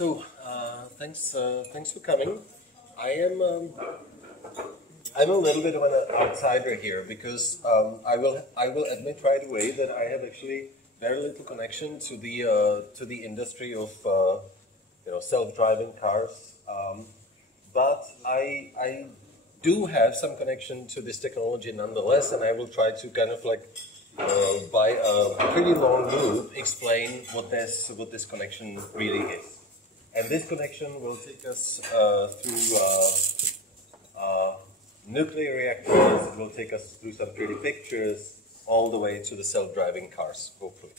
So, thanks for coming. I'm a little bit of an outsider here because I will admit right away that I have actually very little connection to the industry of self-driving cars, but I do have some connection to this technology nonetheless, and I will try to kind of like by a pretty long loop explain what this connection really is. And this connection will take us through nuclear reactors. It will take us through some pretty pictures, all the way to the self-driving cars, hopefully.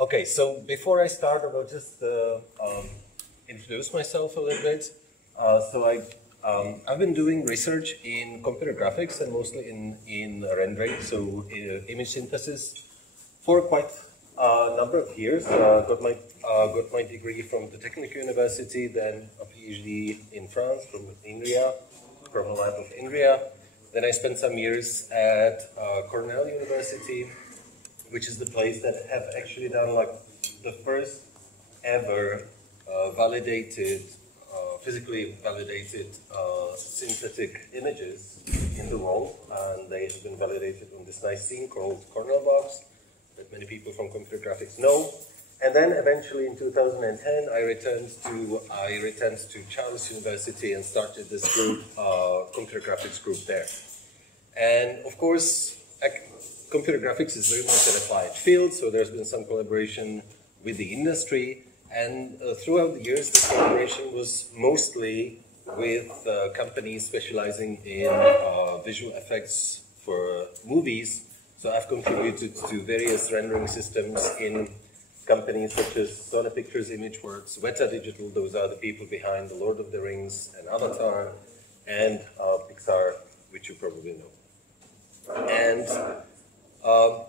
Okay, so before I start, I will just introduce myself a little bit. I've been doing research in computer graphics and mostly in rendering, so image synthesis, for quite a number of years. Got my degree from the Technical University, then a Ph.D. in France from the lab of INRIA. Then I spent some years at Cornell University, which is the place that have actually done like the first ever physically validated synthetic images in the world, and they have been validated on this nice scene called Cornell box that many people from computer graphics know. And then eventually in 2010, I returned to Charles University and started this group, computer graphics group there. And of course, computer graphics is very much an applied field, so there's been some collaboration with the industry. And throughout the years, this collaboration was mostly with companies specializing in visual effects for movies. So I've contributed to various rendering systems in companies such as Sony Pictures Imageworks, Weta Digital, those are the people behind The Lord of the Rings and Avatar, and Pixar, which you probably know. And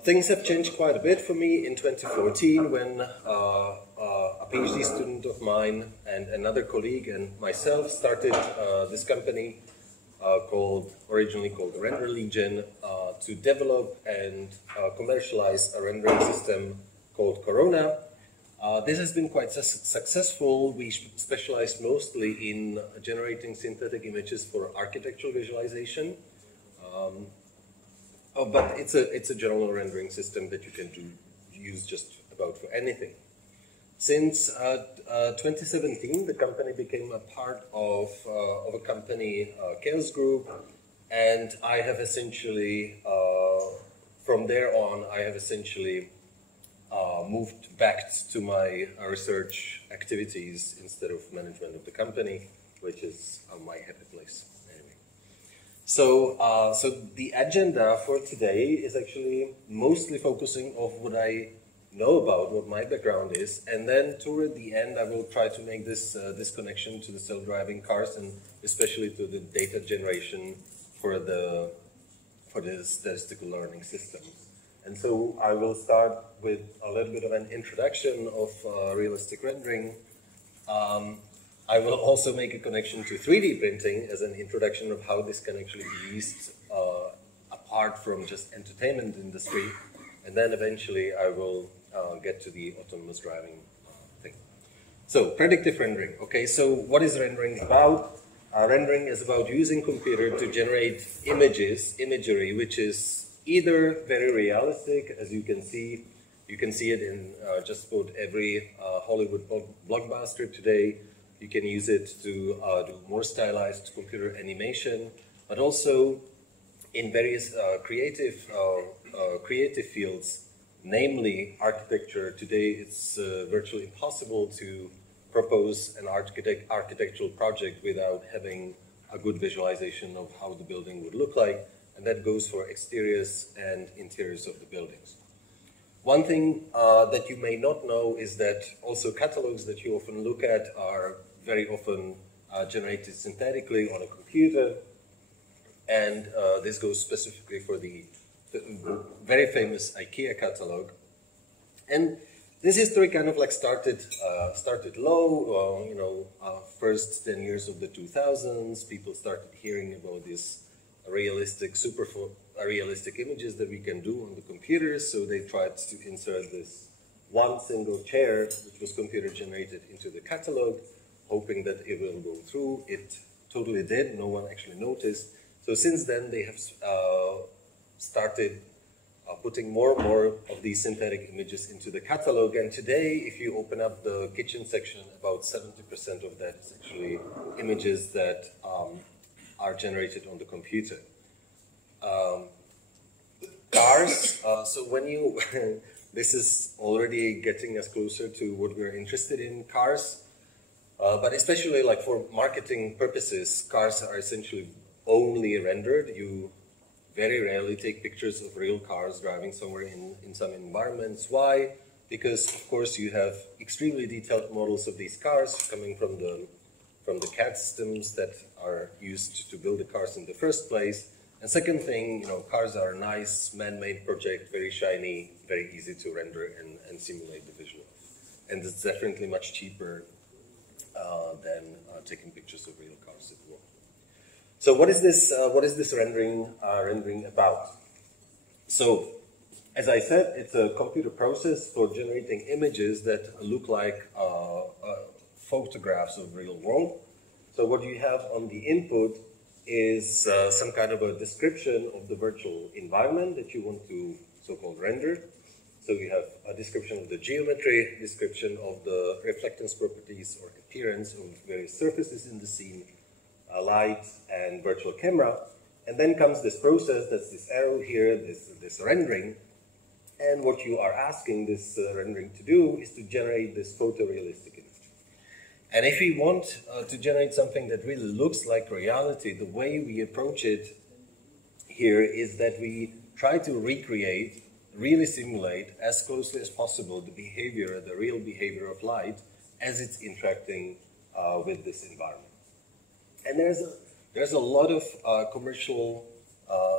things have changed quite a bit for me in 2014 when a PhD student of mine and another colleague and myself started this company originally called Render Legion to develop and commercialize a rendering system called Corona. This has been quite successful. We specialize mostly in generating synthetic images for architectural visualization. But it's a general rendering system that you can use just about for anything. Since 2017, the company became a part of a company, Chaos Group, and I have essentially, from there on, moved back to my research activities instead of management of the company, which is my happy place. Anyway, so the agenda for today is actually mostly focusing on what I know about, what my background is, and then toward the end, I will try to make this connection to the self-driving cars and especially to the data generation for the statistical learning systems. And so I will start with a little bit of an introduction of realistic rendering. I will also make a connection to 3D printing as an introduction of how this can actually be used apart from just entertainment industry. And then eventually I will get to the autonomous driving thing. So predictive rendering. Okay, so what is rendering about? Rendering is about using computer to generate imagery, which is either very realistic, as you can see it in just about every Hollywood blockbuster today. You can use it to do more stylized computer animation, but also in various creative fields, namely architecture. Today, it's virtually impossible to propose an architectural project without having a good visualization of how the building would look like. And that goes for exteriors and interiors of the buildings. One thing that you may not know is that also catalogs that you often look at are very often generated synthetically on a computer. And this goes specifically for the very famous IKEA catalog. And this history kind of like started low, first 10 years of the 2000s, people started hearing about this realistic images that we can do on the computers, so they tried to insert this one single chair, which was computer generated, into the catalog, hoping that it will go through. It totally did. No one actually noticed. So since then, they have started putting more and more of these synthetic images into the catalog. And today, if you open up the kitchen section, about 70% of that is actually images that are generated on the computer. Cars, so when you, this is already getting us closer to what we're interested in, cars. But especially like for marketing purposes, cars are essentially only rendered. You very rarely take pictures of real cars driving somewhere in some environments. Why? Because of course you have extremely detailed models of these cars coming from the CAD systems that are used to build the cars in the first place. And second thing, you know, cars are a nice man-made project, very shiny, very easy to render and simulate the visual. And it's definitely much cheaper than taking pictures of real cars at work. So what is this rendering about? So, as I said, it's a computer process for generating images that look like photographs of real world. So what you have on the input is some kind of a description of the virtual environment that you want to so-called render. So you have a description of the geometry, description of the reflectance properties or appearance of various surfaces in the scene, light and virtual camera. And then comes this process, that's this arrow here, this rendering. And what you are asking this rendering to do is to generate this photorealistic image. And if we want to generate something that really looks like reality, the way we approach it here is that we try to recreate, really simulate as closely as possible the behavior, the real behavior of light as it's interacting with this environment. And there's a lot of commercial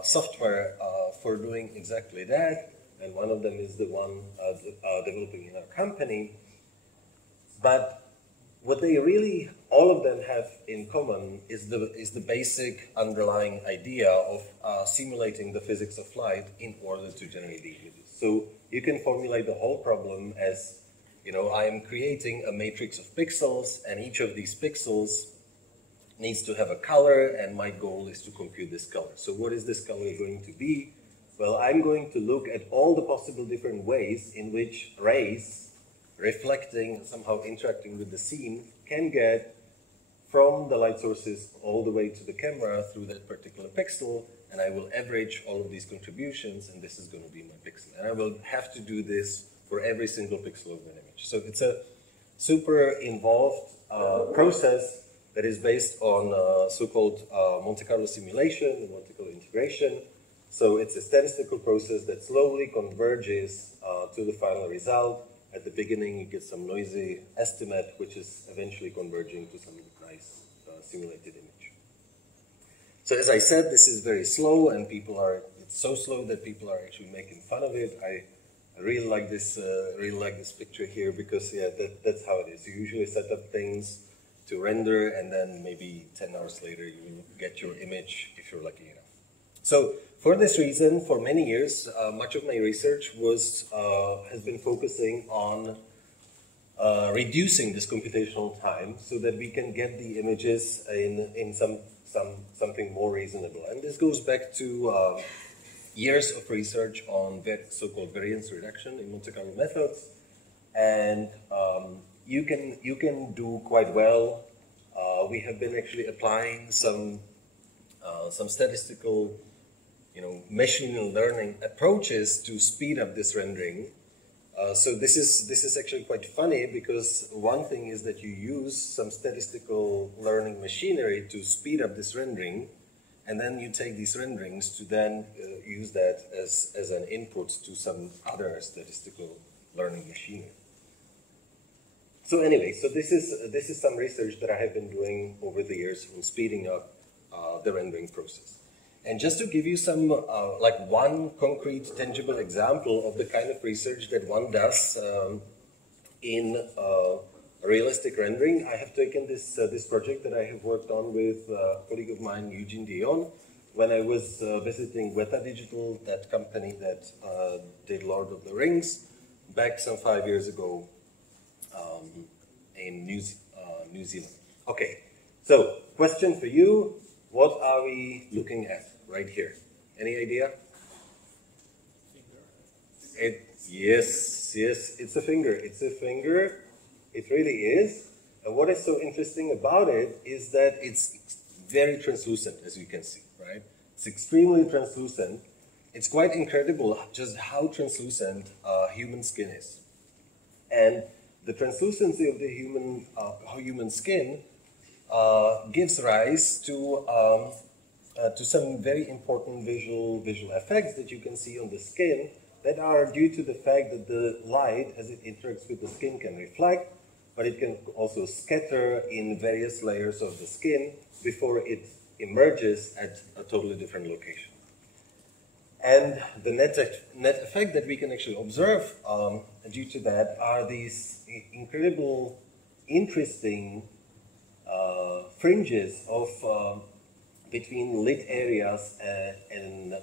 software for doing exactly that, and one of them is the one developing in our company. But what they really, all of them have in common is the basic underlying idea of simulating the physics of light in order to generate the images. So you can formulate the whole problem as, you know, I am creating a matrix of pixels, and each of these pixels needs to have a color, and my goal is to compute this color. So what is this color going to be? Well, I'm going to look at all the possible different ways in which rays reflecting and somehow interacting with the scene can get from the light sources all the way to the camera through that particular pixel, and I will average all of these contributions, and this is going to be my pixel. And I will have to do this for every single pixel of an image. So it's a super involved process that is based on so-called Monte Carlo simulation and Monte Carlo integration. So it's a statistical process that slowly converges to the final result. At the beginning, you get some noisy estimate, which is eventually converging to some nice simulated image. So as I said, this is very slow, and it's so slow that people are actually making fun of it. I really like this picture here because, yeah, that's how it is. You usually set up things to render, and then maybe 10 hours later, you will get your image if you're lucky enough. So for this reason, for many years, much of my research has been focusing on reducing this computational time so that we can get the images in something more reasonable. And this goes back to years of research on so-called variance reduction in Monte Carlo methods, and you can do quite well. We have been actually applying some statistical, machine learning approaches to speed up this rendering. So this is actually quite funny, because one thing is that you use some statistical learning machinery to speed up this rendering, and then you take these renderings to then use that as an input to some other statistical learning machinery. So anyway, so this is some research that I have been doing over the years on speeding up the rendering process. And just to give you some, one concrete, tangible example of the kind of research that one does in realistic rendering, I have taken this project that I have worked on with a colleague of mine, Eugene Dion, when I was visiting Weta Digital, that company that did Lord of the Rings. back some 5 years ago in New Zealand. Okay, so question for you, what are we looking at right here? Any idea? Yes, it's a finger. It's a finger. It really is. And what is so interesting about it is that it's very translucent, as you can see, right? It's extremely translucent. It's quite incredible just how translucent human skin is. And the translucency of the human skin gives rise to some very important visual effects that you can see on the skin that are due to the fact that the light, as it interacts with the skin, can reflect, but it can also scatter in various layers of the skin before it emerges at a totally different location. And the net effect that we can actually observe due to that are these incredible, interesting fringes of between lit areas and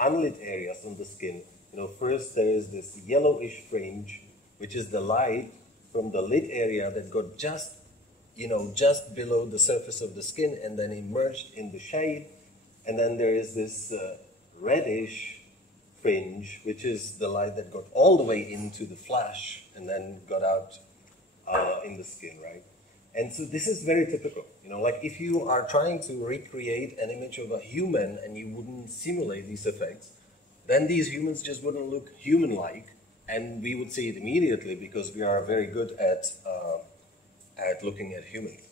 unlit areas on the skin. You know, first there is this yellowish fringe, which is the light from the lit area that got just below the surface of the skin and then emerged in the shade. And then there is this reddish fringe, which is the light that got all the way into the flesh and then got out in the skin, right? And so this is very typical. You know, like if you are trying to recreate an image of a human and you wouldn't simulate these effects, then these humans just wouldn't look human-like, and we would see it immediately because we are very good at looking at humans.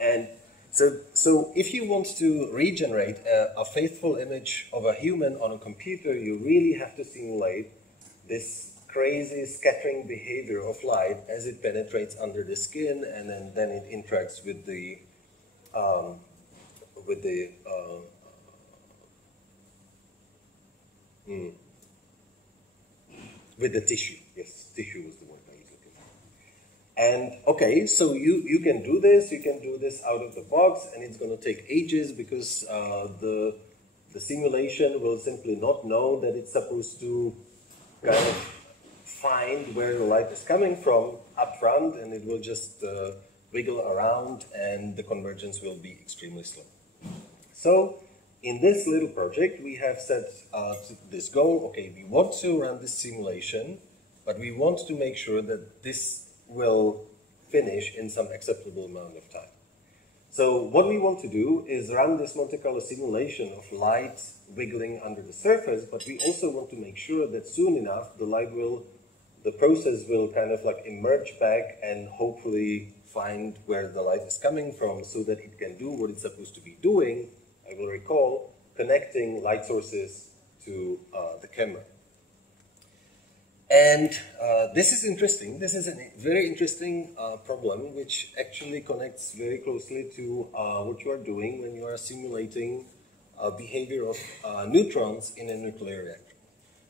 And so if you want to regenerate a faithful image of a human on a computer, you really have to simulate this crazy scattering behavior of light as it penetrates under the skin, and then it interacts with the tissue. Yes, tissue was the word I was looking for. And okay, so you can do this. You can do this out of the box, and it's going to take ages because the simulation will simply not know that it's supposed to kind of find where the light is coming from up front, and it will just wiggle around, and the convergence will be extremely slow. So in this little project, we have set this goal. Okay, we want to run this simulation, but we want to make sure that this will finish in some acceptable amount of time. So what we want to do is run this Monte Carlo simulation of light wiggling under the surface, but we also want to make sure that soon enough the process will kind of like emerge back and hopefully find where the light is coming from so that it can do what it's supposed to be doing. I will recall connecting light sources to the camera. And this is interesting. This is a very interesting problem which actually connects very closely to what you are doing when you are simulating behavior of neutrons in a nuclear reactor.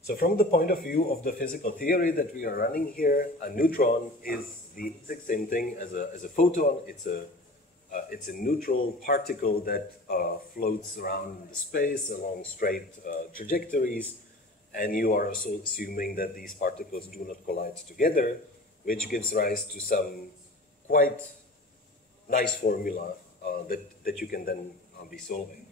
So from the point of view of the physical theory that we are running here, a neutron is the exact same thing as a photon. It's a neutral particle that floats around in the space along straight trajectories, and you are also assuming that these particles do not collide together, which gives rise to some quite nice formula that you can then be solving.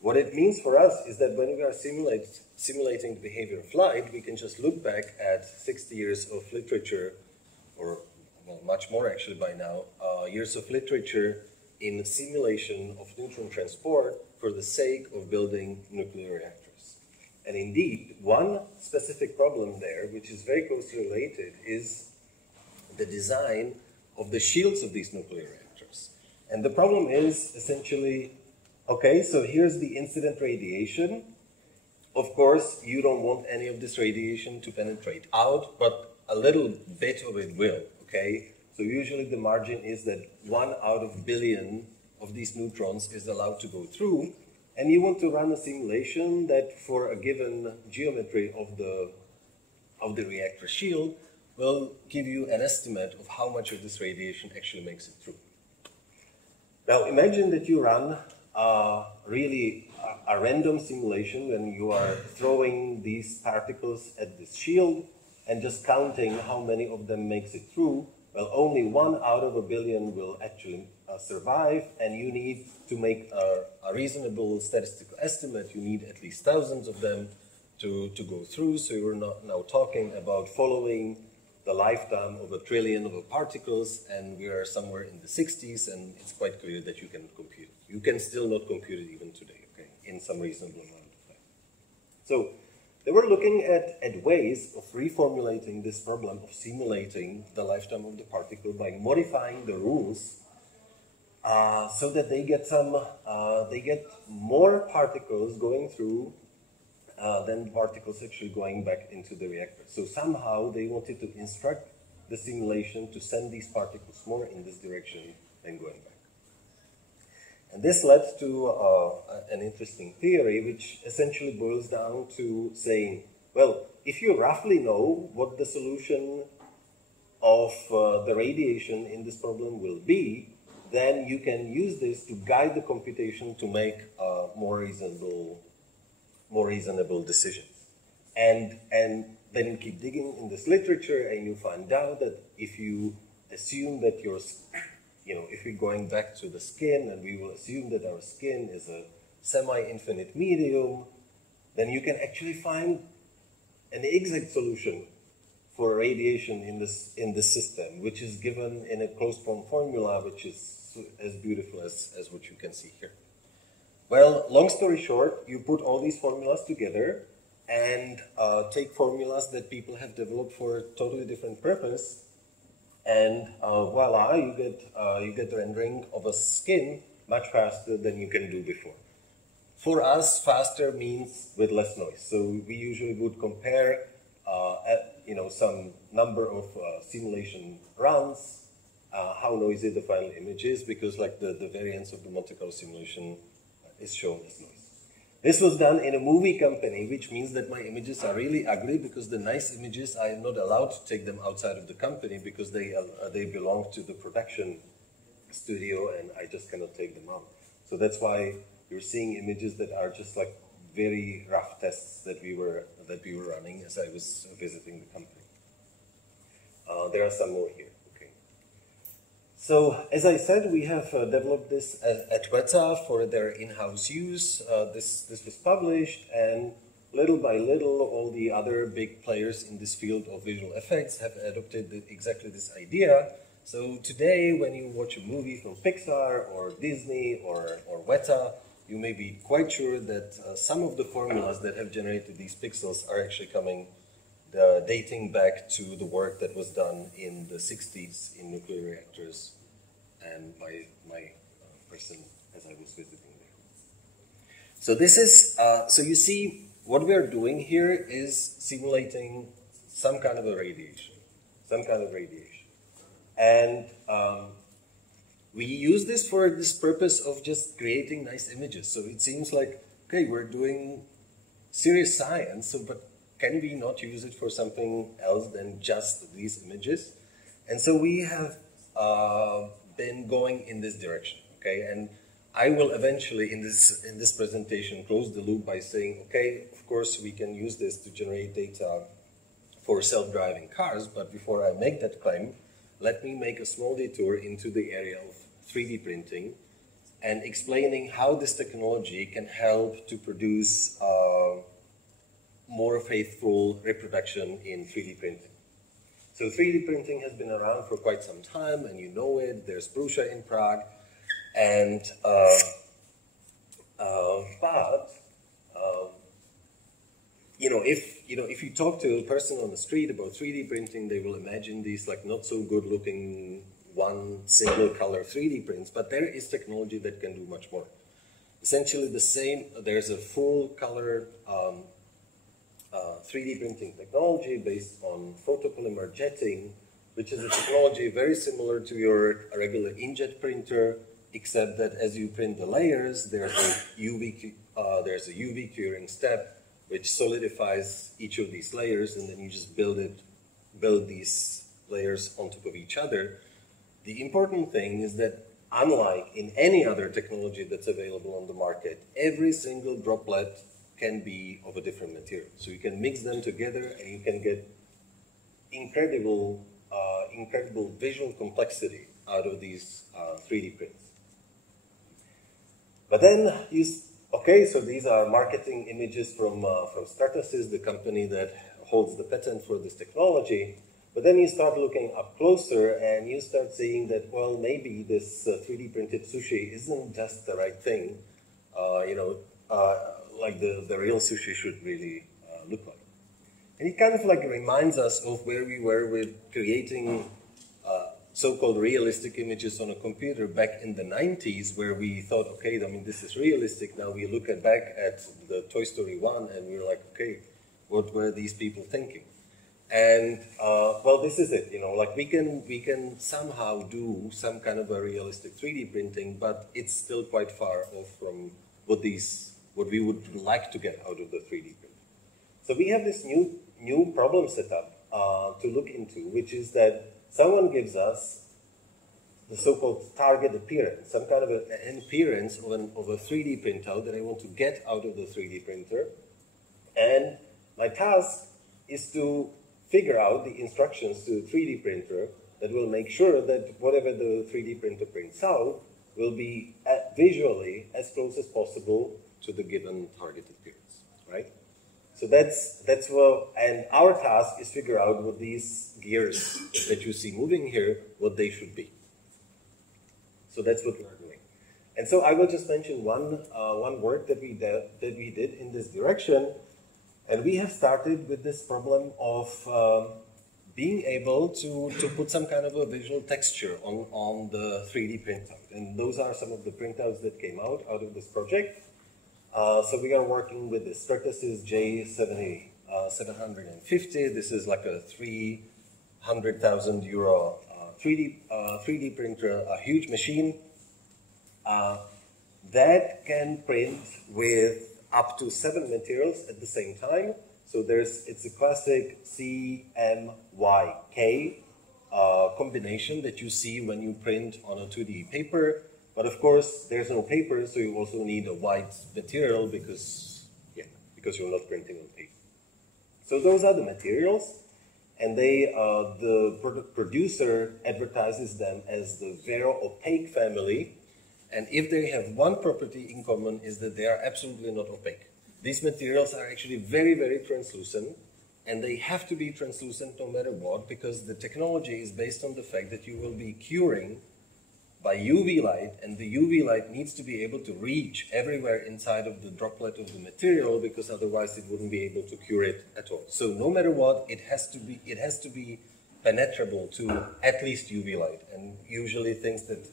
What it means for us is that when we are simulating the behavior of light, we can just look back at 60 years of literature, or well, much more actually by now, years of literature in simulation of neutron transport for the sake of building nuclear reactors. And indeed, one specific problem there, which is very closely related, is the design of the shields of these nuclear reactors. And the problem is essentially, okay, so here's the incident radiation. Of course, you don't want any of this radiation to penetrate out, but a little bit of it will, okay? So usually the margin is that 1 out of a billion of these neutrons is allowed to go through, and you want to run a simulation that for a given geometry of the reactor shield will give you an estimate of how much of this radiation actually makes it through. Now imagine that you run really a random simulation when you are throwing these particles at this shield, and just counting how many of them makes it through, well, only 1 out of a billion will actually survive, and you need to make a reasonable statistical estimate. You need at least thousands of them to go through, so we're not now talking about following the lifetime of 1 trillion of particles, and we are somewhere in the 60s, and it's quite clear that you can compute. You can still not compute it even today, okay, in some reasonable amount of time. So they were looking at ways of reformulating this problem of simulating the lifetime of the particle by modifying the rules so that they get more particles going through than particles actually going back into the reactor. So somehow they wanted to instruct the simulation to send these particles more in this direction than going back. And this led to an interesting theory, which essentially boils down to saying, well, if you roughly know what the solution of the radiation in this problem will be, then you can use this to guide the computation to make more reasonable decisions. And then you keep digging in this literature, and you find out that if you assume that if we're going back to the skin, and we will assume that our skin is a semi-infinite medium, then you can actually find an exact solution for radiation in this system, which is given in a closed-form formula, which is as beautiful as what you can see here. Well, long story short, you put all these formulas together and take formulas that people have developed for a totally different purpose, and voila, you get the rendering of a skin much faster than you can do before. For us, faster means with less noise. So we usually would compare some number of simulation runs, how noisy the final image is, because like the variance of the Monte Carlo simulation is shown as noise. This was done in a movie company, which means that my images are really ugly, because the nice images, I am not allowed to take them outside of the company because they belong to the production studio, and I just cannot take them out. So that's why you're seeing images that are just like very rough tests that we were running as I was visiting the company. There are some more here. So, as I said, we have developed this at Weta for their in-house use. This was published, and little by little, all the other big players in this field of visual effects have adopted exactly this idea. So today, when you watch a movie from Pixar or Disney or Weta, you may be quite sure that some of the formulas that have generated these pixels are actually dating back to the work that was done in the 60s in nuclear reactors and by my person as I was visiting there. So this is, so you see, what we are doing here is simulating some kind of a radiation, And we use this for this purpose of just creating nice images. So it seems like, okay, we're doing serious science, but can we not use it for something else than just these images? And so we have been going in this direction, okay? And I will eventually, in this presentation, close the loop by saying, okay, of course, we can use this to generate data for self-driving cars, but before I make that claim, let me make a small detour into the area of 3D printing and explaining how this technology can help to produce more faithful reproduction in 3D printing. So 3D printing has been around for quite some time, and you know it. There's Prusa in Prague, and if you talk to a person on the street about 3D printing, they will imagine these like not so good looking one single color 3D prints, but there is technology that can do much more. Essentially the same, there's a full color 3D printing technology based on photopolymer jetting, which is a technology very similar to your regular inkjet printer, except that as you print the layers, there's a UV curing step which solidifies each of these layers, and then you just build these layers on top of each other. The important thing is that unlike in any other technology that's available on the market, every single droplet can be of a different material. So you can mix them together and you can get incredible visual complexity out of these 3D prints. But then okay, so these are marketing images from Stratasys, the company that holds the patent for this technology. But then you start looking up closer and you start seeing that, well, maybe this 3D printed sushi isn't just the right thing, like the real sushi should really look like. And it kind of like reminds us of where we were with creating so-called realistic images on a computer back in the 90s, where we thought, okay, I mean, this is realistic. Now we look back at the Toy Story 1 and we're like, okay, what were these people thinking? And well, this is it, like we can somehow do some kind of a realistic 3D printing, but it's still quite far off from what we would like to get out of the 3D print. So we have this new problem set up to look into, which is that someone gives us the so-called target appearance, some kind of an appearance of a 3D printout that I want to get out of the 3D printer. And my task is to figure out the instructions to the 3D printer that will make sure that whatever the 3D printer prints out will be visually as close as possible to the given target appearance, right? So that's what, and our task is figure out what these gears that you see moving here, what they should be. So that's what we're doing. And so I will just mention one work that we did in this direction. And we have started with this problem of being able to put some kind of a visual texture on the 3D printout. And those are some of the printouts that came out of this project. So we are working with the Stratasys J750. This is like a 300,000 euro 3D printer, a huge machine that can print with up to 7 materials at the same time. So it's a classic CMYK combination that you see when you print on a 2D paper. But of course, there's no paper, so you also need a white material because you're not printing on paper. So those are the materials, and the producer advertises them as the very opaque family. And if they have one property in common, is that they are absolutely not opaque. These materials are actually very, very translucent, and they have to be translucent no matter what, because the technology is based on the fact that you will be curing by UV light, and the UV light needs to be able to reach everywhere inside of the droplet of the material, because otherwise it wouldn't be able to cure it at all. So no matter what, it has to be penetrable to at least UV light, and usually things that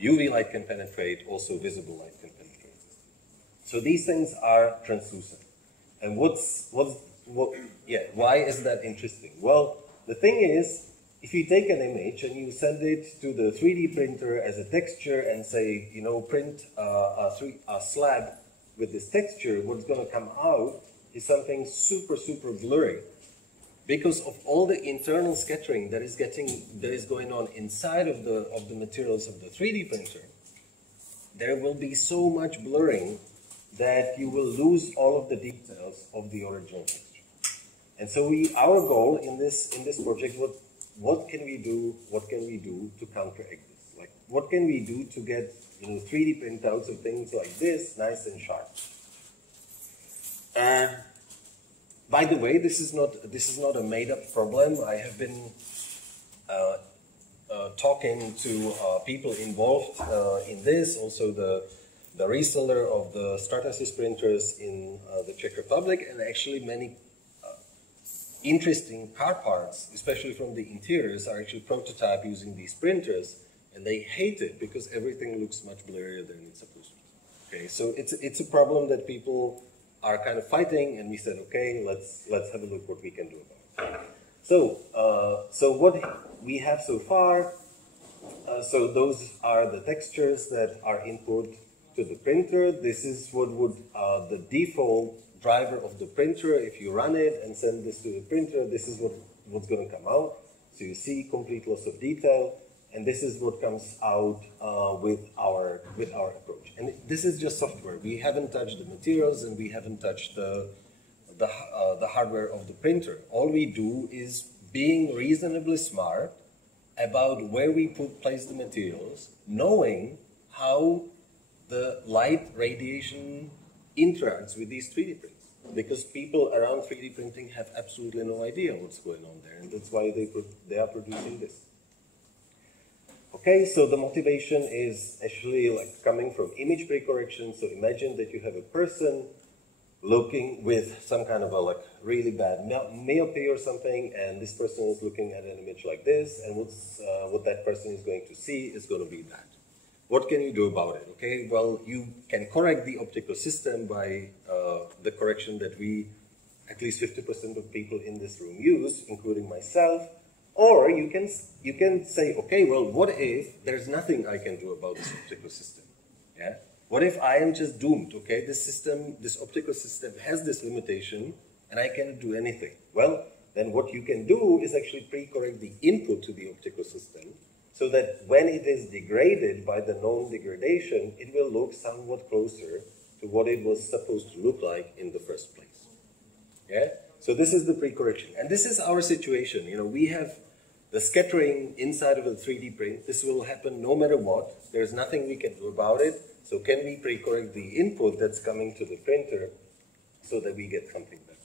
UV light can penetrate, also visible light can penetrate. So these things are translucent. And why is that interesting? Well, the thing is, if you take an image and you send it to the 3D printer as a texture and say, print a slab with this texture, what's going to come out is something super, super blurry. Because of all the internal scattering that is going on inside of the materials of the 3D printer, there will be so much blurring that you will lose all of the details of the original texture. And so our goal in this project was, what can we do to counteract this? Like, what can we do to get 3D printouts of things like this nice and sharp? And by the way, this is not a made-up problem. I have been talking to people involved in this, also the reseller of the Stratasys printers in the Czech Republic, and actually many interesting car parts, especially from the interiors, are actually prototyped using these printers, and they hate it because everything looks much blurrier than it's supposed to. Okay, so it's a problem that people are kind of fighting, and we said, okay, let's have a look what we can do about it. So what we have so far, so those are the textures that are input to the printer. This is what would the default driver of the printer, if you run it and send this to the printer, this is what's going to come out. So you see complete loss of detail, and this is what comes out with our approach. And this is just software. We haven't touched the materials, and we haven't touched the hardware of the printer. All we do is being reasonably smart about where we place the materials, knowing how the light radiation interacts with these 3D prints. Because people around 3D printing have absolutely no idea what's going on there, and that's why they are producing this. Okay, so the motivation is actually like coming from image precorrection. So imagine that you have a person looking with some kind of a like really bad myopia or something, and this person is looking at an image like this, and what that person is going to see is going to be that. What can you do about it? Okay, well, you can correct the optical system by the correction that we, at least 50% of people in this room use, including myself. Or you can say, okay, well, what if there's nothing I can do about this optical system? Yeah. What if I am just doomed? Okay, this optical system has this limitation, and I cannot do anything. Well, then what you can do is actually pre-correct the input to the optical system, so that when it is degraded by the known degradation, it will look somewhat closer to what it was supposed to look like in the first place. Yeah? So this is the pre-correction. And this is our situation. You know, we have the scattering inside of a 3D print. This will happen no matter what. There's nothing we can do about it. So can we pre-correct the input that's coming to the printer so that we get something better?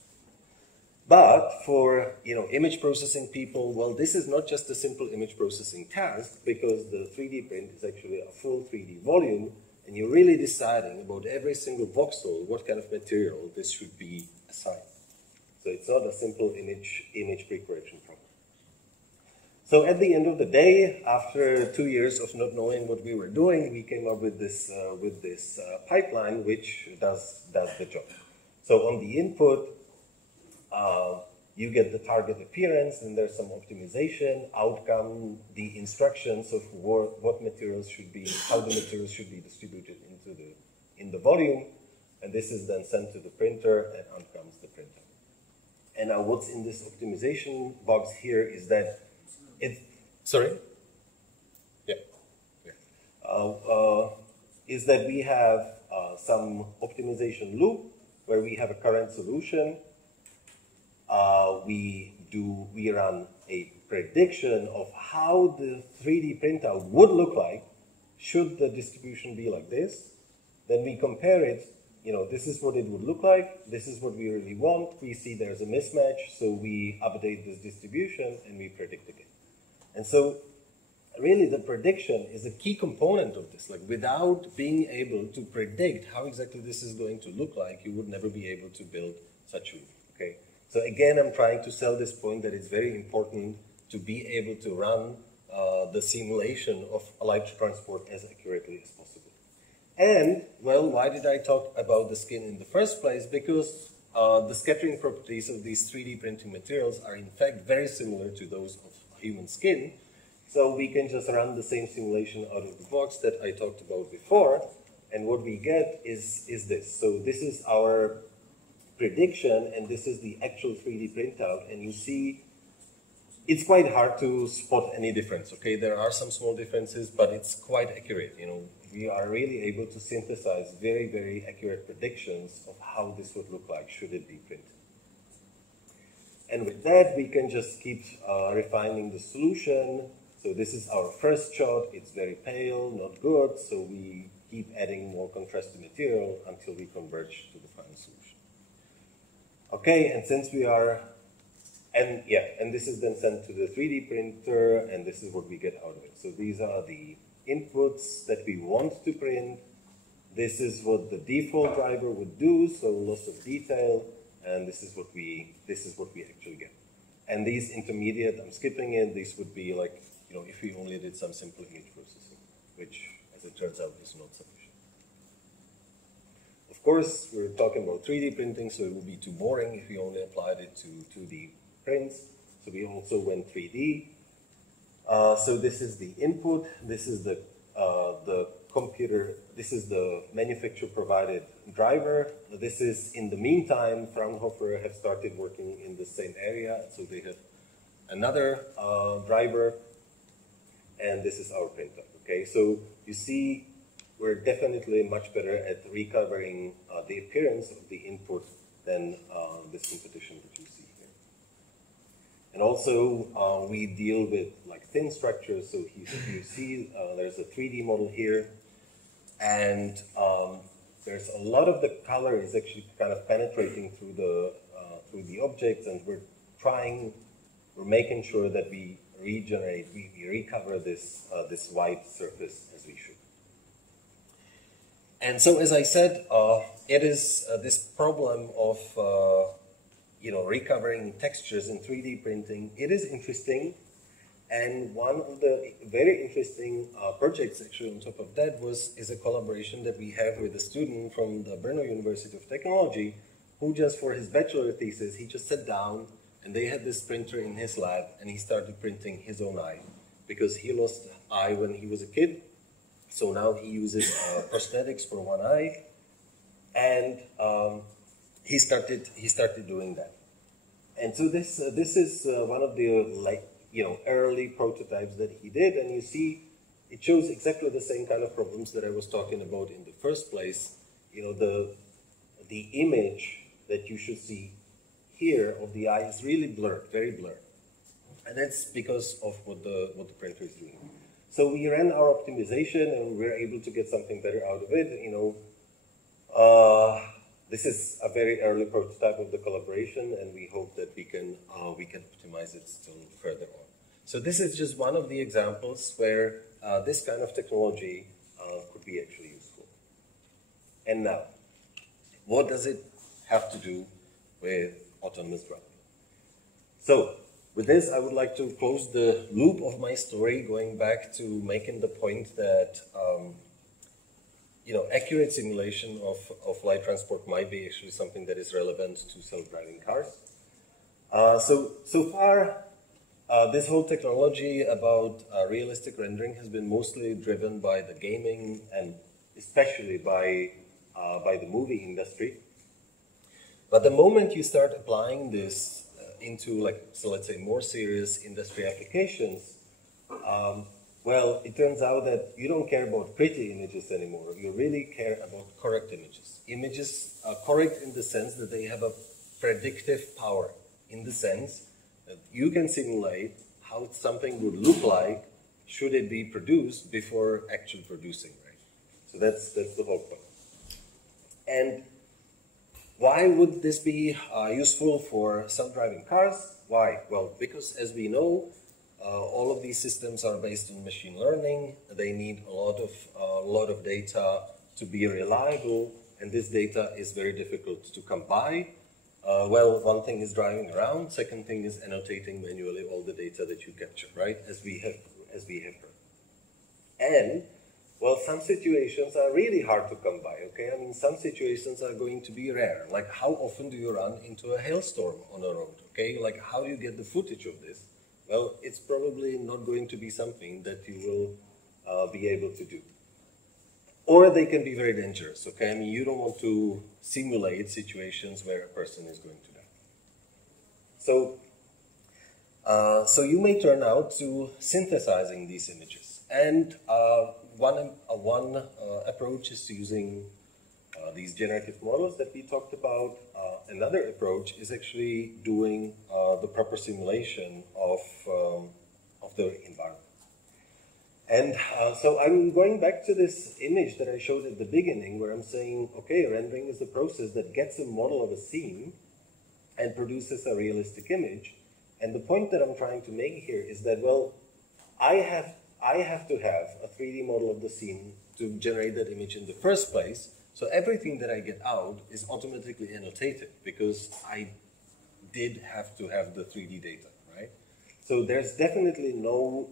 But for image processing people, well, this is not just a simple image processing task, because the 3D print is actually a full 3D volume, and you're really deciding about every single voxel what kind of material this should be assigned. So it's not a simple image pre-correction problem. So at the end of the day, after 2 years of not knowing what we were doing, we came up with this pipeline which does the job. So on the input, you get the target appearance, and there's some optimization, outcome, the instructions of what materials should be, how the materials should be distributed in the volume, and this is then sent to the printer, and out comes the printer. And now what's in this optimization box here is that is that we have some optimization loop where we have a current solution. We run a prediction of how the 3D printout would look like should the distribution be like this. Then we compare it, this is what it would look like, this is what we really want, we see there's a mismatch, so we update this distribution and we predict again. And so really the prediction is a key component of this. Like, without being able to predict how exactly this is going to look like, you would never be able to build such a loop, okay? So again, I'm trying to sell this point that it's very important to be able to run the simulation of light transport as accurately as possible. And, well, why did I talk about the skin in the first place? Because the scattering properties of these 3D printing materials are in fact very similar to those of human skin. So we can just run the same simulation out of the box that I talked about before, and what we get is this. So this is our prediction, and this is the actual 3D printout, and you see it's quite hard to spot any difference, okay? There are some small differences, but it's quite accurate. We are really able to synthesize very, very accurate predictions of how this would look like should it be printed. And with that, we can just keep refining the solution. So this is our first shot. It's very pale, not good, so we keep adding more contrasted material until we converge to the final solution. Okay, and since we are, and this is then sent to the 3D printer, and this is what we get out of it. So these are the inputs that we want to print. This is what the default driver would do, so loss of detail, and this is what we actually get. And these intermediate, I'm skipping it, these would be like, if we only did some simple image processing, which, as it turns out, is not sufficient. Of course, we're talking about 3D printing, so it would be too boring if we only applied it to 2D prints. So we also went 3D. So this is the input. This is the computer. This is the manufacturer-provided driver. This is, in the meantime, Fraunhofer have started working in the same area, so they have another driver, and this is our printer. Okay, so you see, we're definitely much better at recovering the appearance of the input than this competition that you see here. And also, we deal with like thin structures. So you see there's a 3D model here. And there's a lot of the color is actually kind of penetrating through the objects. And we're making sure that we regenerate, we recover this white surface as we should. And so, as I said, it is this problem of recovering textures in 3D printing. It is interesting, and one of the very interesting projects actually on top of that is a collaboration that we have with a student from the Brno University of Technology, who just for his bachelor thesis he just sat down and they had this printer in his lab and he started printing his own eye because he lost an eye when he was a kid. So now he uses prosthetics for one eye, and he started doing that. And so this is one of the early prototypes that he did, and you see it shows exactly the same kind of problems that I was talking about in the first place. The image that you should see here of the eye is really blurred, very blurred, and that's because of what the printer is doing. So we ran our optimization and we were able to get something better out of it. This is a very early prototype of the collaboration, and we hope that we can optimize it still further on. So this is just one of the examples where this kind of technology could be actually useful. And now, what does it have to do with autonomous driving? So, with this, I would like to close the loop of my story, going back to making the point that accurate simulation of light transport might be actually something that is relevant to self-driving cars. So far, this whole technology about realistic rendering has been mostly driven by the gaming and especially by the movie industry. But the moment you start applying this into, let's say, more serious industry applications, well, it turns out that you don't care about pretty images anymore. You really care about correct images. Images are correct in the sense that they have a predictive power, in the sense that you can simulate how something would look like should it be produced before actually producing, right? So that's the whole point. And why would this be useful for self-driving cars? Why? Well, because as we know, all of these systems are based on machine learning. They need a lot of data to be reliable, and this data is very difficult to come by. Well, one thing is driving around. Second thing is annotating manually all the data that you capture, right? As we have heard. And well, some situations are really hard to come by, okay? I mean, some situations are going to be rare. Like, how often do you run into a hailstorm on a road, okay? Like, how do you get the footage of this? Well, it's probably not going to be something that you will be able to do. Or they can be very dangerous, okay? I mean, you don't want to simulate situations where a person is going to die. So you may turn out to synthesizing these images. And one approach is using these generative models that we talked about. Another approach is actually doing the proper simulation of the environment. And so I'm going back to this image that I showed at the beginning, where I'm saying, okay, rendering is a process that gets a model of a scene and produces a realistic image. And the point that I'm trying to make here is that, well, I have to have a 3D model of the scene to generate that image in the first place. So everything that I get out is automatically annotated because I did have to have the 3D data, right? So there's definitely no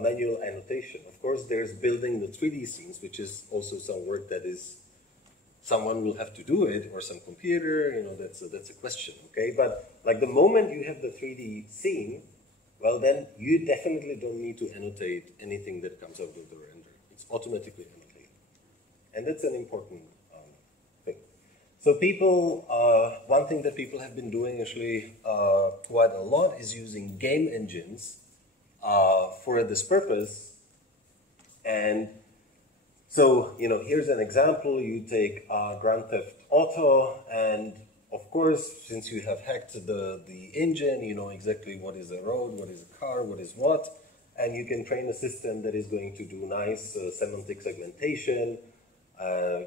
manual annotation. Of course, there's building the 3D scenes, which is also some work that is, someone will have to do it, or some computer, that's a question, okay? But like the moment you have the 3D scene, well, then you definitely don't need to annotate anything that comes out of the render. It's automatically annotated. And that's an important thing. So one thing that people have been doing actually quite a lot is using game engines for this purpose. And so, here's an example. You take Grand Theft Auto, and of course, since you have hacked the engine, you know exactly what is a road, what is a car, what is what, and you can train a system that is going to do nice semantic segmentation.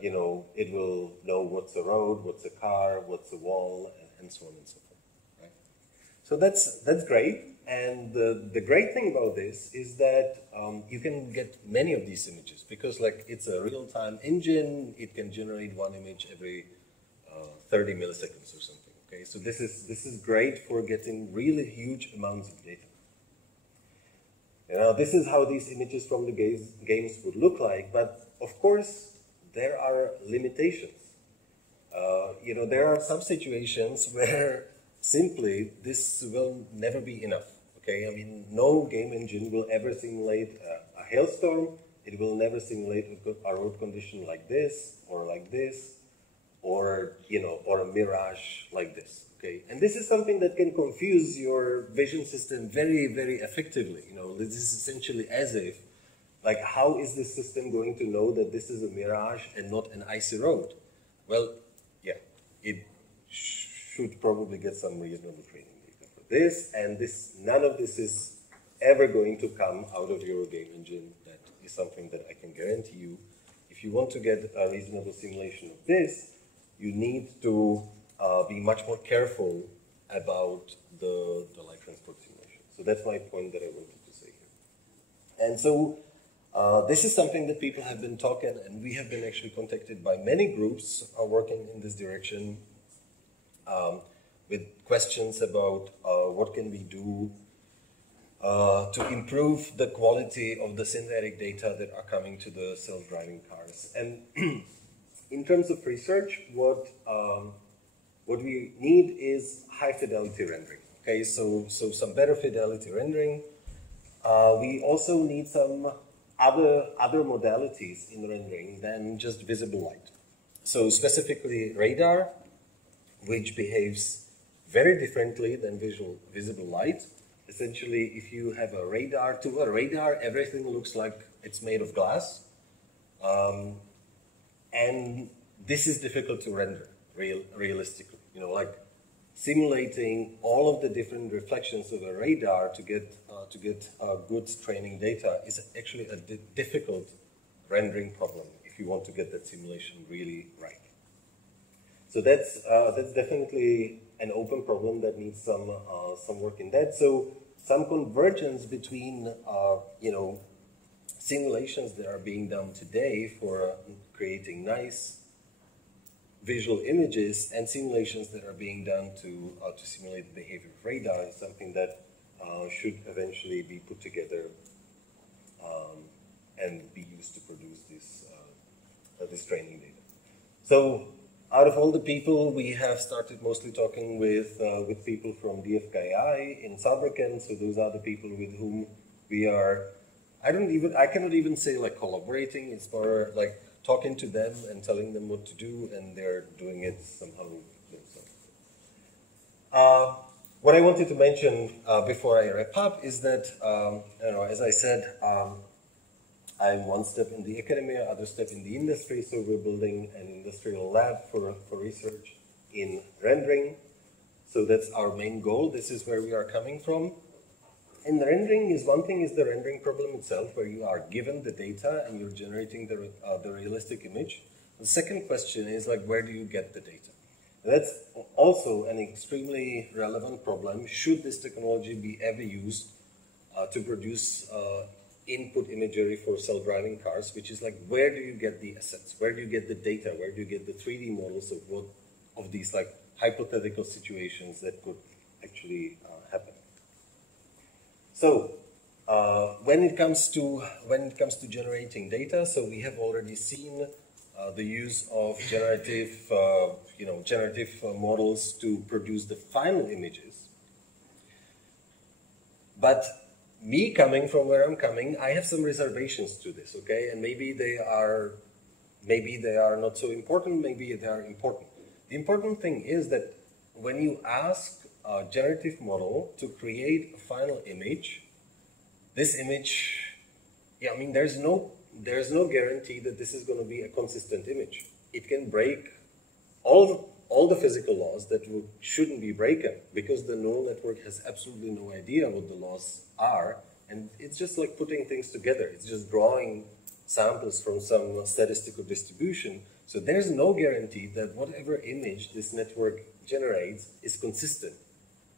You know, it will know what's a road, what's a car, what's a wall, and so on and so forth. Right? So that's great. And the great thing about this is that you can get many of these images because, like, it's a real-time engine. It can generate one image every 30 milliseconds or something. Okay, so this is great for getting really huge amounts of data. You know, this is how these images from the games would look like. But of course, there are limitations. You know, there are some situations where simply this will never be enough. Okay, I mean, no game engine will ever simulate a hailstorm. It will never simulate a road condition like this, or you know, or a mirage like this. Okay, and this is something that can confuse your vision system very, very effectively. You know, this is essentially as if, like, how is this system going to know that this is a mirage and not an icy road? Well, yeah, it should probably get some reasonable training data for this, and none of this is ever going to come out of your game engine. That is something that I can guarantee you. If you want to get a reasonable simulation of this, you need to be much more careful about the light transport simulation. So that's my point that I wanted to say here. And so this is something that people have been talking, and we have been actually contacted by many groups working in this direction with questions about what can we do to improve the quality of the synthetic data that are coming to the self-driving cars. And in terms of research, what we need is high fidelity rendering. Okay, so some better fidelity rendering. We also need some other modalities in rendering than just visible light. So specifically radar, which behaves very differently than visible light. Essentially, if you have a radar, everything looks like it's made of glass. And this is difficult to render realistically. You know, like simulating all of the different reflections of a radar to get good training data is actually a difficult rendering problem if you want to get that simulation really right. So that's definitely an open problem that needs some work in that. So some convergence between you know, simulations that are being done today for creating nice visual images and simulations that are being done to simulate the behavior of radar is something that should eventually be put together and be used to produce this training data. So out of all the people, we have started mostly talking with people from DFKI in Saarbrücken. So those are the people with whom we are. I cannot even say like collaborating. It's more like talking to them and telling them what to do, and they're doing it somehow themselves. What I wanted to mention before I wrap up is that, you know, as I said, I'm one step in the academia, other step in the industry, so we're building an industrial lab for research in rendering. So that's our main goal. This is where we are coming from. And the rendering is one thing, is the rendering problem itself, where you are given the data and you're generating the realistic image. The second question is, like, where do you get the data? And that's also an extremely relevant problem. Should this technology be ever used to produce input imagery for self-driving cars, which is like, where do you get the assets? Where do you get the data? Where do you get the 3D models of these like hypothetical situations that could actually happen? So when it comes to generating data, so we have already seen the use of generative models to produce the final images. But me coming from where I'm coming, I have some reservations to this, okay? And maybe they are not so important, maybe they are important. The important thing is that when you ask a generative model to create a final image, this image, yeah, I mean, there's no guarantee that this is going to be a consistent image. It can break all all the physical laws that shouldn't be broken, because the neural network has absolutely no idea what the laws are, and it's just like putting things together. It's just drawing samples from some statistical distribution. So there's no guarantee that whatever image this network generates is consistent.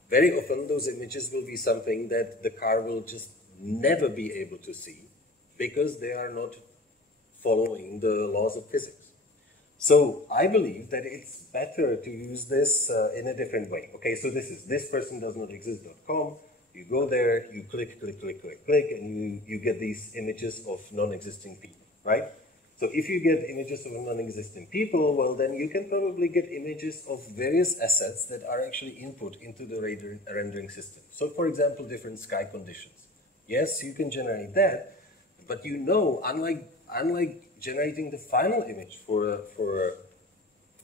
Very often those images will be something that the car will just never be able to see because they are not following the laws of physics. So I believe that it's better to use this in a different way. Okay, so this is thispersondoesnotexist.com. You go there, you click, and you get these images of non-existing people, right? So if you get images of non-existing people, well, then you can probably get images of various assets that are actually input into the rendering system. So for example, different sky conditions. Yes, you can generate that, but you know, unlike generating the final image for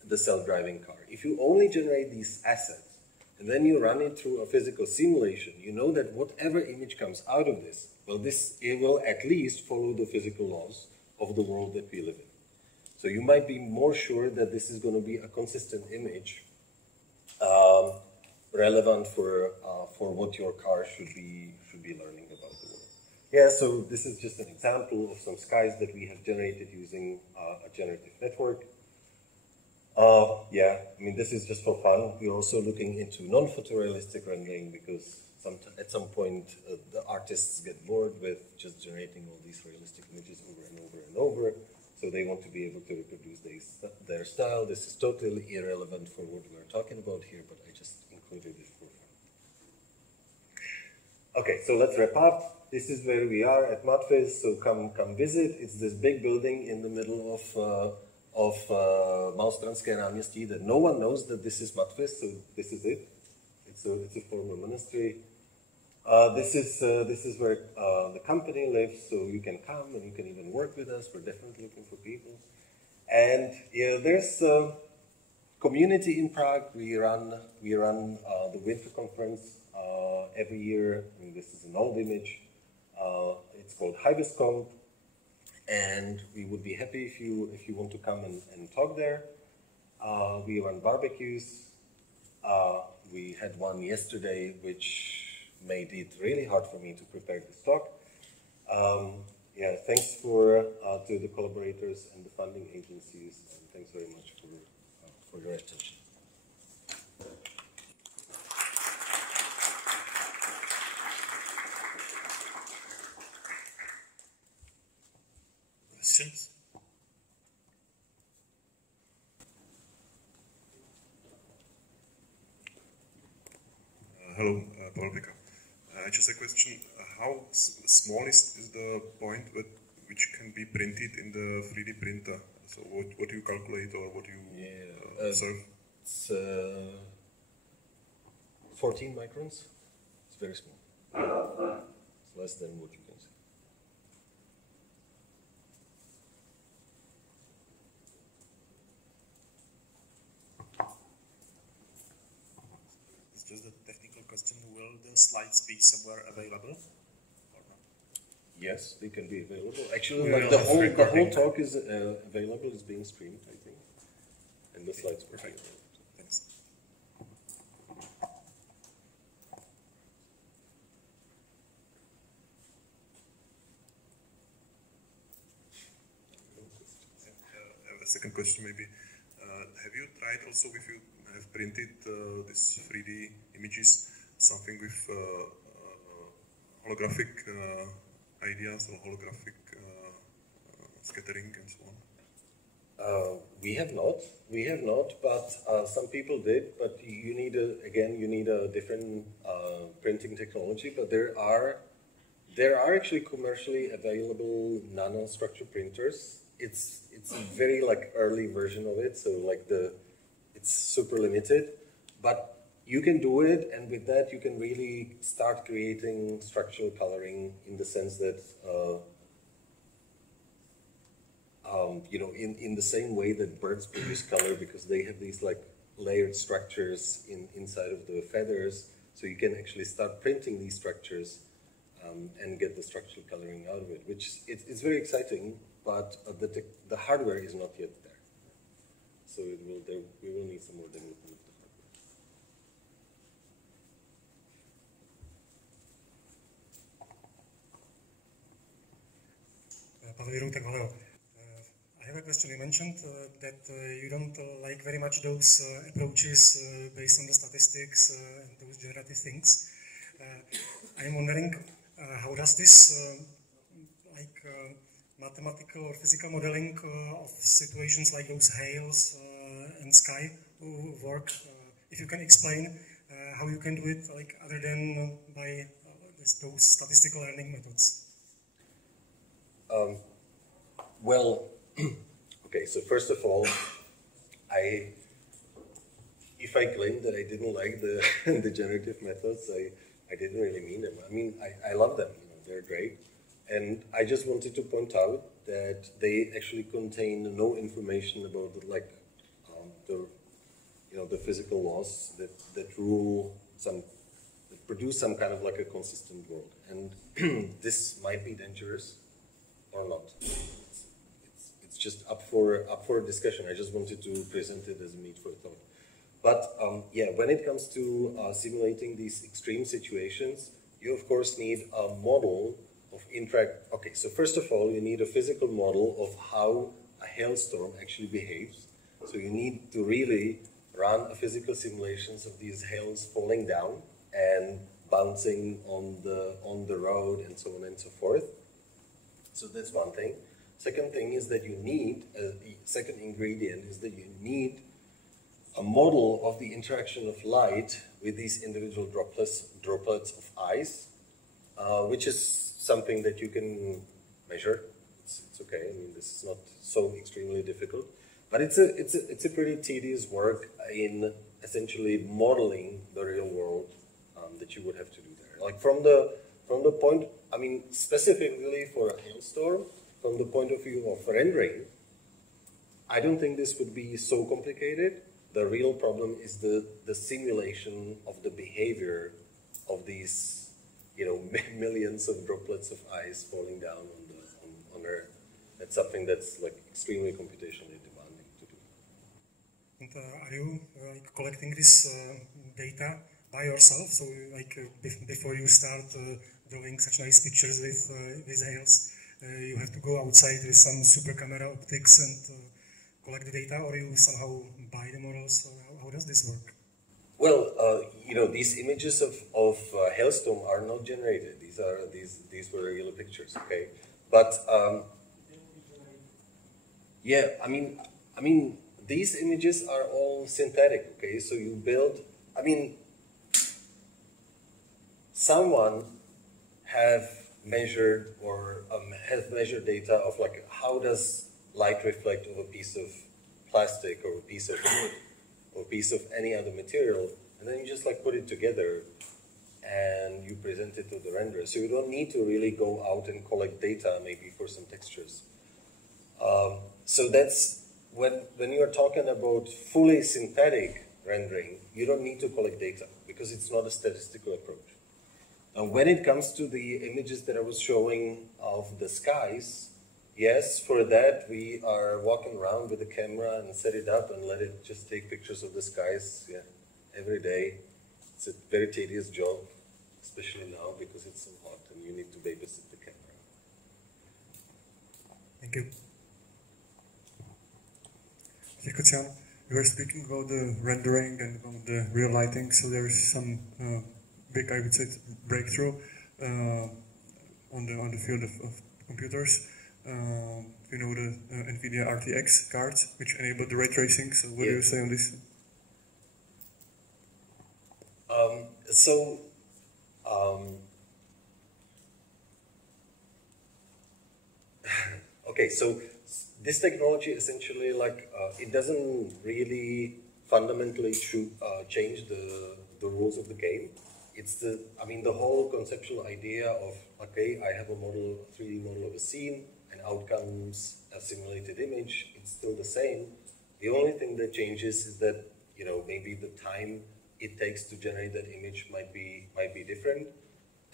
the self-driving car, if you only generate these assets and then you run it through a physical simulation, you know that whatever image comes out of this, well, it will at least follow the physical laws of the world that we live in. So you might be more sure that this is going to be a consistent image, relevant for what your car should be learning about the world. Yeah, so this is just an example of some skies that we have generated using a generative network. Yeah, I mean, this is just for fun. We're also looking into non-photorealistic rendering because at some point the artists get bored with just generating all these realistic images over and over and over. So they want to be able to reproduce their style. This is totally irrelevant for what we're talking about here, but I just included it for fun. Okay, so let's wrap up. This is where we are at Matfiz, so come visit. It's this big building in the middle of Malostranské náměstí that no one knows that this is Matfiz, so this is it. It's a former monastery. This is where the company lives, so you can come and you can even work with us. We're definitely looking for people. And yeah, there's a community in Prague. We run the winter conference every year. I mean, this is an old image. It's called HibisConf, and we would be happy if you want to come and talk there. We run barbecues. We had one yesterday, which made it really hard for me to prepare this talk. Yeah, thanks to the collaborators and the funding agencies, and thanks very much for your attention. Questions? Hello, Paul Becker. Just a question, how small is the point which can be printed in the 3D printer? So what do you calculate or what do you observe? It's 14 microns. It's very small. It's less than what you can see. It's just a technical question. Will the slides be somewhere available or not? Yes, they can be available. Actually, like the whole talk is available. It's being streamed, I think, and the slides will be available. Thanks. A second question, maybe. Have you tried also, if you have printed these 3D images, something with holographic ideas or holographic scattering and so on? We have not, but some people did. But you need a different printing technology. But there are actually commercially available nanostructure printers. It's a very early version of it, so it's super limited, but you can do it, and with that you can really start creating structural coloring in the sense that in the same way that birds produce color, because they have these layered structures inside of the feathers, so you can actually start printing these structures and get the structural coloring out of it, which it's very exciting. But the hardware is not yet there. So we will need some more development of the hardware. I have a question. You mentioned that you don't like very much those approaches based on the statistics and those generative things. I'm wondering how does this mathematical or physical modeling of situations like those hails and sky work? If you can explain how you can do it, like other than by those statistical learning methods. Well, okay. So first of all, if I claim that I didn't like the the generative methods, I didn't really mean them. I mean, I love them. You know, they're great. And I just wanted to point out that they actually contain no information about the physical laws that rule that produce some kind of like a consistent world. And this might be dangerous or not. It's just up for discussion. I just wanted to present it as meat for thought. But yeah, when it comes to simulating these extreme situations, you of course need a model of interact. Okay, so first of all, you need a physical model of how a hailstorm actually behaves. So you need to really run a physical simulations of these hails falling down and bouncing on the road and so on and so forth. So that's one thing. Second thing is that you need second ingredient is that you need a model of the interaction of light with these individual droplets of ice, which is something that you can measure. It's okay. I mean, this is not so extremely difficult, but it's a pretty tedious work in essentially modeling the real world that you would have to do there. Like from the point, I mean, specifically for a hailstorm, from the point of view of rendering, I don't think this would be so complicated. The real problem is the simulation of the behavior of these, millions of droplets of ice falling down on Earth. That's something that's like extremely computationally demanding to do. And are you collecting this data by yourself? So before you start drawing such nice pictures with hails, you have to go outside with some super camera optics and collect the data, or you somehow buy the models? How does this work? Well, these images of hailstorm are not generated. These were real pictures, okay? But yeah, I mean, these images are all synthetic, okay? So you build. I mean, someone have measured or has measured data of like how does light reflect off a piece of plastic or a piece of wood or a piece of any other material, and then you just like put it together and you present it to the renderer. So you don't need to really go out and collect data maybe for some textures. So that's when you are talking about fully synthetic rendering, you don't need to collect data because it's not a statistical approach. Now, when it comes to the images that I was showing of the skies, yes, for that we are walking around with the camera and set it up and let it just take pictures of the skies every day. It's a very tedious job, especially now because it's so hot and you need to babysit the camera. Thank you. Christian, you were speaking about the rendering and about the real lighting, so there is some big, I would say, breakthrough on the field of computers. You know, the NVIDIA RTX cards, which enable the ray tracing. So what do you say on this? Okay, so this technology essentially, it doesn't really fundamentally change the rules of the game. It's the whole conceptual idea of, okay, I have a 3D model of a scene, and out comes a simulated image. It's still the same. The only thing that changes is that, maybe the time it takes to generate that image might be different.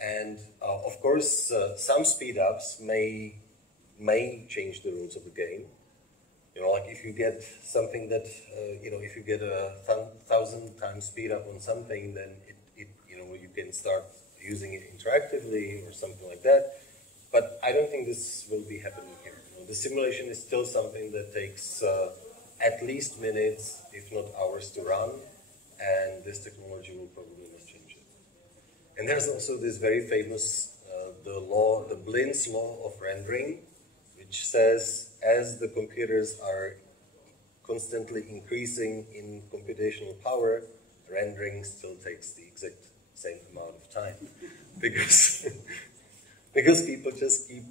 And of course, some speed ups may change the rules of the game. Like if you get something that, if you get 1,000 times speed up on something, then you can start using it interactively or something like that. But I don't think this will be happening here. The simulation is still something that takes at least minutes, if not hours, to run, and this technology will probably not change it. And there's also this very famous the Blind's law of rendering, which says as the computers are constantly increasing in computational power, rendering still takes the exact same amount of time, because people just keep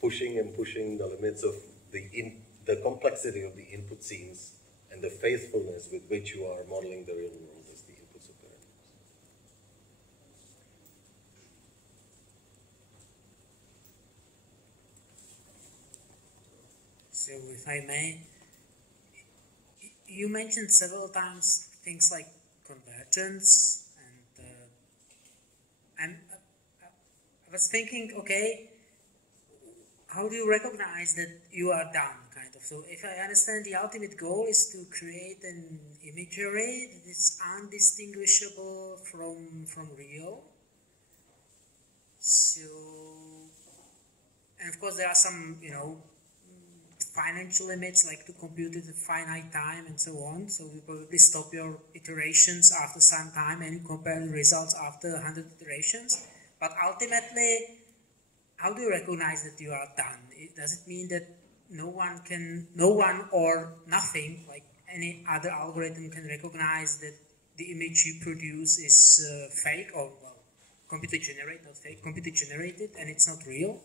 pushing and pushing the limits of the complexity of the input scenes and the faithfulness with which you are modeling the real world as the inputs of the renders. So if I may, you mentioned several times things like convergence, and I was thinking, okay, how do you recognize that you are done, kind of? So if I understand, the ultimate goal is to create an image array that is undistinguishable from real. So, and of course there are some, financial limits, like to compute it at finite time and so on. So you probably stop your iterations after some time and you compare the results after 100 iterations. But ultimately, how do you recognize that you are done? Does it mean that no one or nothing, like any other algorithm, can recognize that the image you produce is fake or computer generated, not fake, computer generated, and it's not real?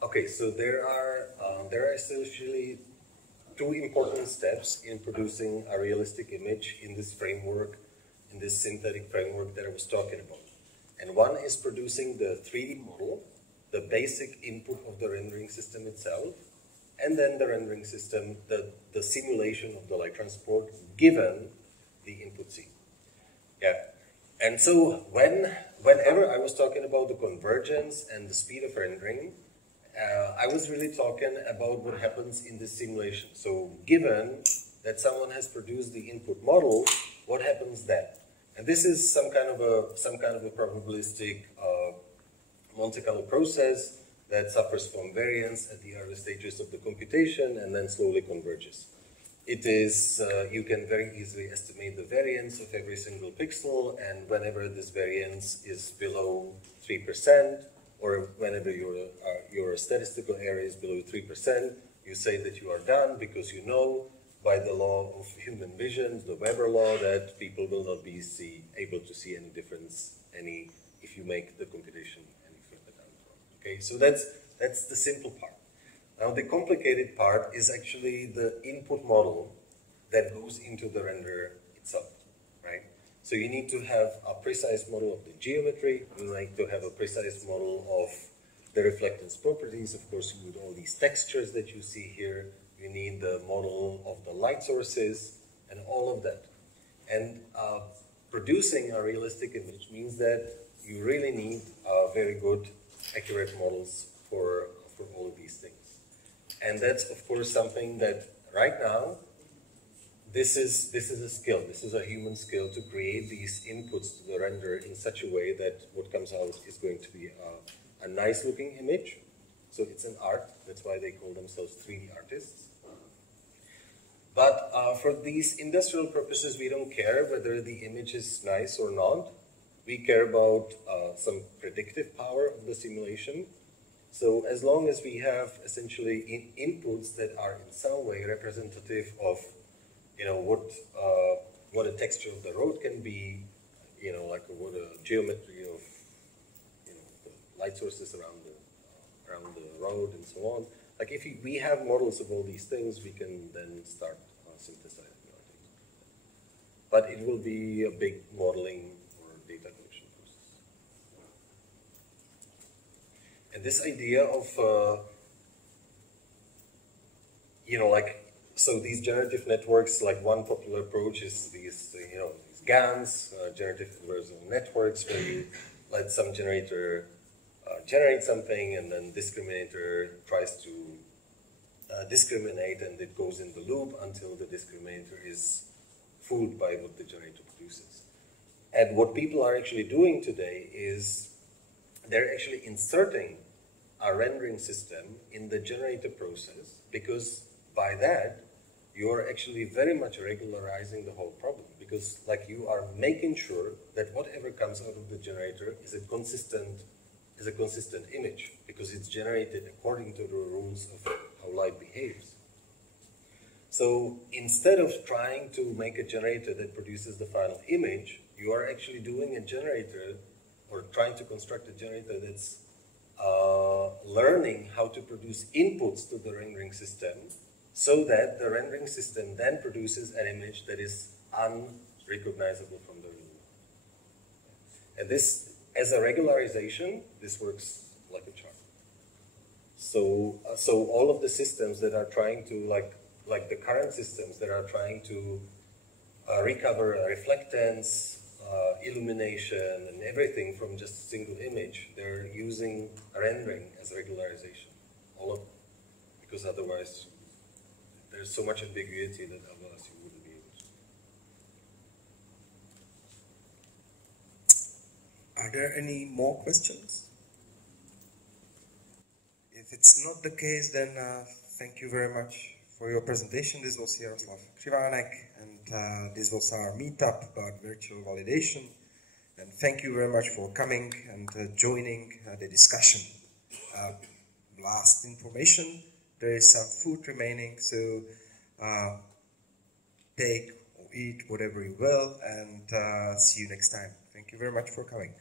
Okay, so there are essentially two important steps in producing a realistic image in this framework, in this synthetic framework that I was talking about. And one is producing the 3D model, the basic input of the rendering system itself, and then the rendering system, the simulation of the light transport given the input scene. Yeah. And so whenever I was talking about the convergence and the speed of rendering, I was really talking about what happens in this simulation. So given that someone has produced the input model, what happens then? And this is some kind of a probabilistic Monte Carlo process that suffers from variance at the early stages of the computation and then slowly converges. It is, you can very easily estimate the variance of every single pixel, and whenever this variance is below 3%, or whenever your statistical area is below 3%, you say that you are done, because you know by the law of human vision, the Weber law, that people will not be able to see any difference if you make the computation any further down the road. Okay, so that's the simple part. Now the complicated part is actually the input model that goes into the render itself, right? So you need to have a precise model of the geometry, you need to have a precise model of the reflectance properties. Of course, you need all these textures that you see here. You need the model of the light sources and all of that. And producing a realistic image means that you really need very good, accurate models for all of these things. And that's, of course, something that right now, this is a skill. This is a human skill to create these inputs to the render in such a way that what comes out is going to be a nice-looking image. So it's an art. That's why they call themselves 3D artists. But for these industrial purposes, we don't care whether the image is nice or not. We care about some predictive power of the simulation. So as long as we have essentially inputs that are in some way representative of what a texture of the road can be, like what a geometry of the light sources around the road and so on. Like if we have models of all these things, we can then start synthesizing our things. But it will be a big modeling or data collection process. And this idea of so these generative networks, like one popular approach is these GANs, generative adversarial networks, where you let some generator generate something, and then discriminator tries to discriminate, and it goes in the loop until the discriminator is fooled by what the generator produces. And what people are actually doing today is they're actually inserting a rendering system in the generator process, because by that you're actually very much regularizing the whole problem, because like you are making sure that whatever comes out of the generator is a consistent image, because it's generated according to the rules of how light behaves. So instead of trying to make a generator that produces the final image, you are actually doing a generator, or trying to construct a generator that's learning how to produce inputs to the rendering system, so that the rendering system then produces an image that is unrecognizable from the real world. And this, as a regularization, this works like a charm. So all of the systems that are trying to, like the current systems that are trying to recover reflectance, illumination, and everything from just a single image, they're using rendering as regularization. All of them. Because otherwise, there's so much ambiguity that otherwise you wouldn't be able to. Are there any more questions? If it's not the case, then thank you very much for your presentation. This was Jaroslav Křivánek, and this was our meetup about virtual validation. And thank you very much for coming and joining the discussion. Last information, there is some food remaining, so take or eat whatever you will, and see you next time. Thank you very much for coming.